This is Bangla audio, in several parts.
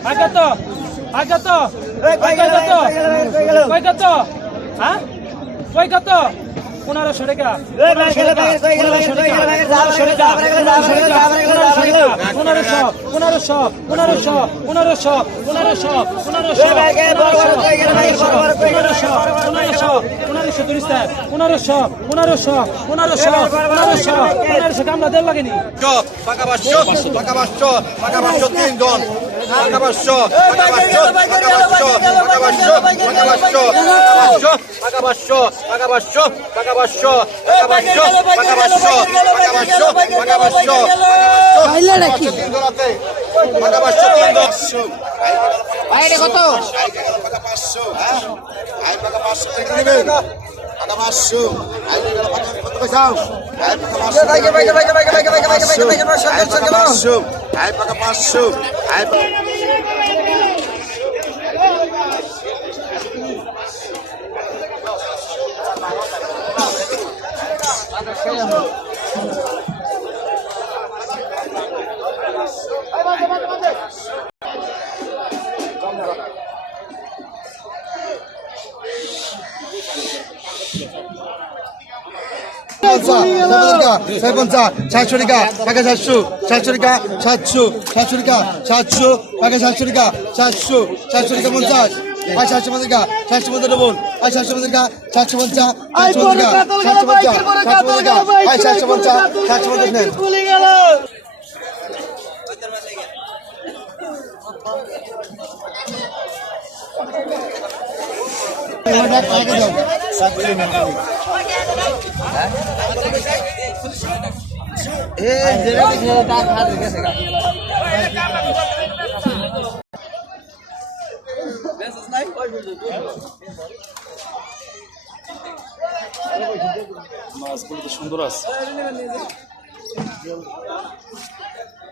আয় কত আয় কত হ্যাঁ? কয় কত পনেরোশো টাকা পনেরোশো পনেরোশো পনেরোশো পনেরোশো পনেরোশো পনেরোশো পনেরোশো পনেরোশো তিরিশ পনেরোশো পনেরোশো পনেরোশো পনেরোশো পনেরোশো কামলা দেড় লাগেনি পাকা পাঁচশো পাকা পাঁচশো পাকা পাঁচশো তিনজন। পাকা পাঁচশো পাকা পাঁচশো পাকা পাঁচশো পাকা পাঁচশো পাকা পাঁচশো পাকা পাঁচশো পাকা পাঁচশো পাকা পাঁচশো পাকা পাঁচশো পাকা পাঁচশো পাকা পাঁচশো পাকা পাঁচশো তিনজন আছে পাকা পাঁচশো তিনজন বাইরে কত পাকা পাঁচশো হ্যাঁ আই পাকা পাঁচশো থেকে নেবেন পাকা পাঁচশো আই কত পয়সাও aí paga passo, aí paga... Thank পাকা পাঁচশো আই সাতশো টাকা টাকা সাতশো সাতশো টাকা সাতশো সাতশো টাকা সাতশো টাকা সাতশো টাকা সাতশো সাতশো টাকা পঞ্চাশ আর সাতশো পঞ্চাশ টাকা সাতশো পঞ্চাশ ডবল আর সাতশো পঞ্চাশ টাকা সাতশো পঞ্চাশ সাতশো পঞ্চাশ সাতশো পঞ্চাশ সাতশো পঞ্চাশ টাকা আর সাতশো পঞ্চাশ সাতশো পঞ্চাশ নেন। মাছগুলো তো সুন্দর আছে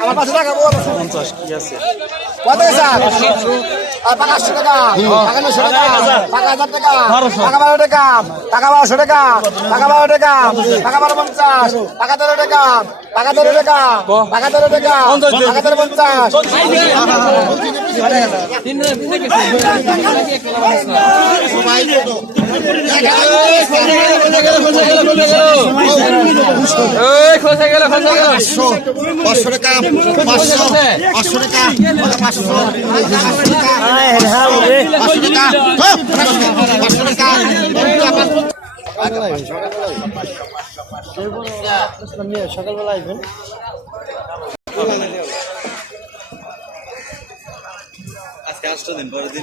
আমার পাঁচশো টাকা পঞ্চাশ কি আছে কত পাকা টাকা পাকা নশো টাকা টাকা বারো টাকা পাকা বারোশো টাকা পাকা বারো টাকা বারো পঞ্চাশ টাকা তেরো টাকা পাকা তেরো টাকা তেরো পঞ্চাশ পাঁচশো পাঁচশো টাকা পাঁচশো পাঁচশো টাকা পাঁচশো পাঁচশো টাকা পাঁচশো টাকা পাঁচশো টাকা সকালবেলা আসবেন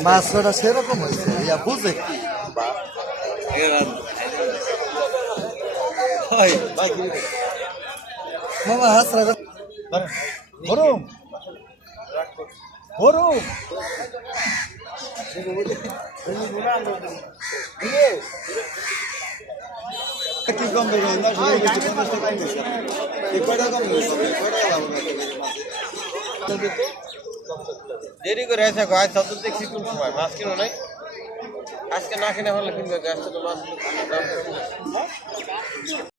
মাছটা সেরকম হয়েছে ইয়া বুঝে? কি মামা হাসরা গরম গরম কি কম দেবেন না শুধু কিছু কষ্ট কম দেবেন একবারও কম দেবেন একবারও লাভ দেরি করে এসে কয় সত্তর দেখছি কোন সময় মাছ কিনো নাই। আজকে না কিনে হলে কিনবে আজকে তো মাছ